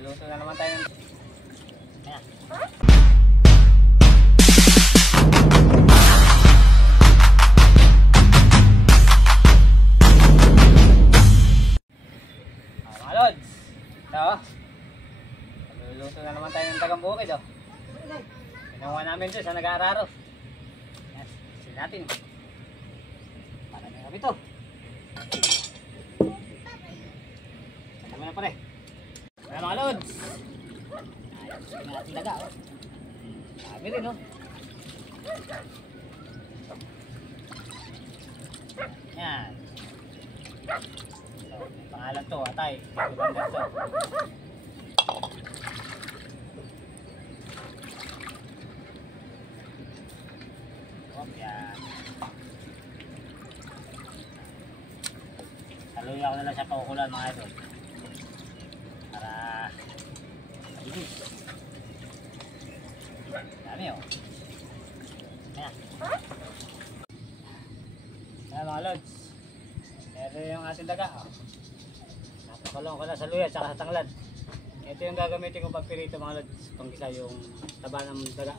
Luluto na naman tayo. Ayan. Mga lods. Ito. Luluto na naman tayo ng dagang bukid. Ginawa namin ito sa nag-aararo. Ayan. Sin natin. Para may kami ito. Saan naman na pare. Ayan mga lods. Ayos na natin daga. Sabi rin Yan. So, pangalan to, atay. Ibanda to. Yan. Saluya ko na lang sa paukulan mga idol. Para malinis. Dami Ayan. Ayan mga lods. Ito yung ating daga. Napakulong ko na sa luya at sa tanglad. Ito yung gagamitin kong pagpirito mga lods. Panggisa yung taba ng daga.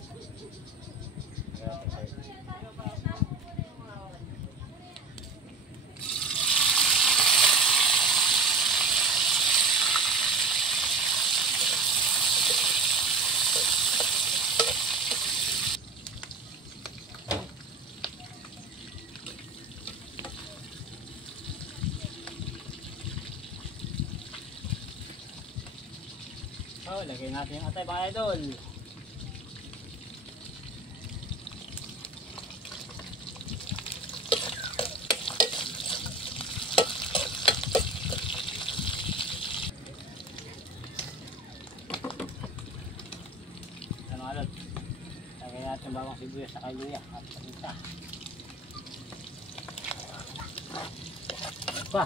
So, lagay natin yung atay mga idol. Ito mga idol. Lagay natin yung bawang sibuyas sa kaluya at paminta. Pa.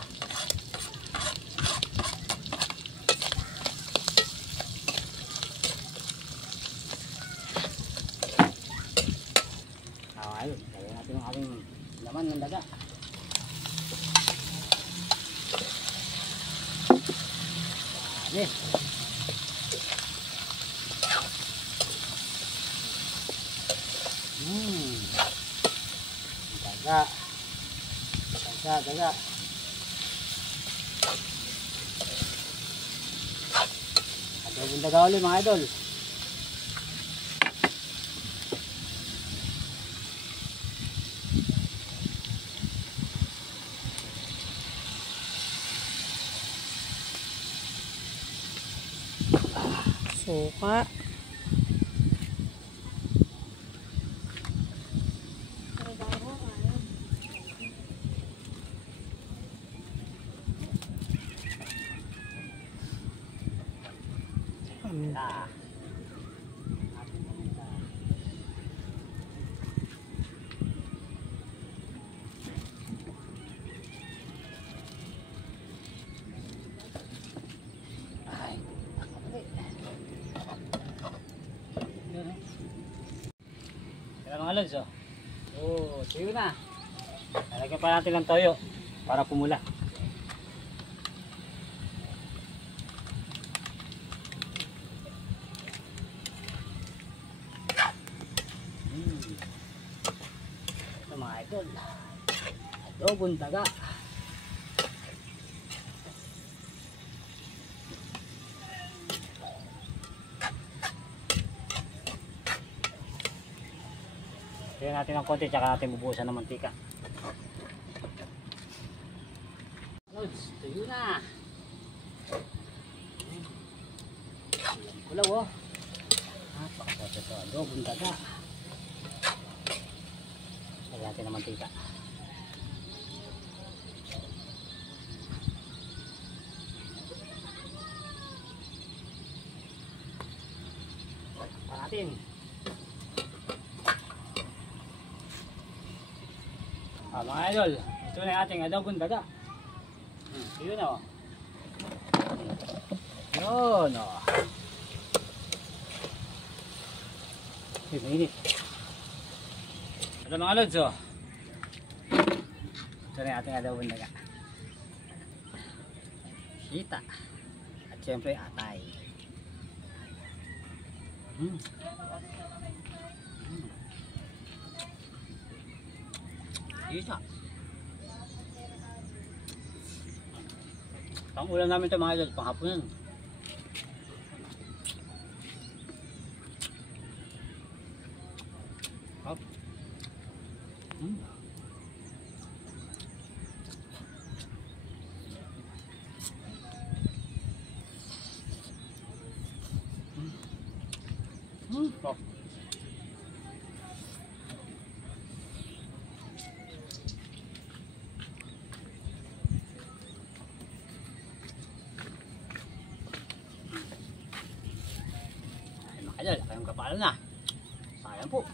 Ayun, kaya natin yung aking laman ng daga. Ayan. Daga. Daga. Adobong daga ulit mga idol. Suka. Paminta. Mga lods tuyo na. Lalagyan pa natin ng toyo para pumula. Ito mga idol, adobong daga. Kaya natin ng konti, tsaka natin bubuhusan ng mantika. Lods, tuyo na. Kulaw napakasarap ito, adobong daga. Lagyan natin ng mantika. Pa natin. Mga idol, ito na yung ating adobong daga. Yun Yun Mainit. Ito mga lods ito na yung ating adobong daga. Kita. At syempre atay. Hmm. Isa. Pang ulam namin ito mga idol, panghapon yan. Hop. Hmm. Hop. Ay, mga idol, kayong kapalan na. Sayang po.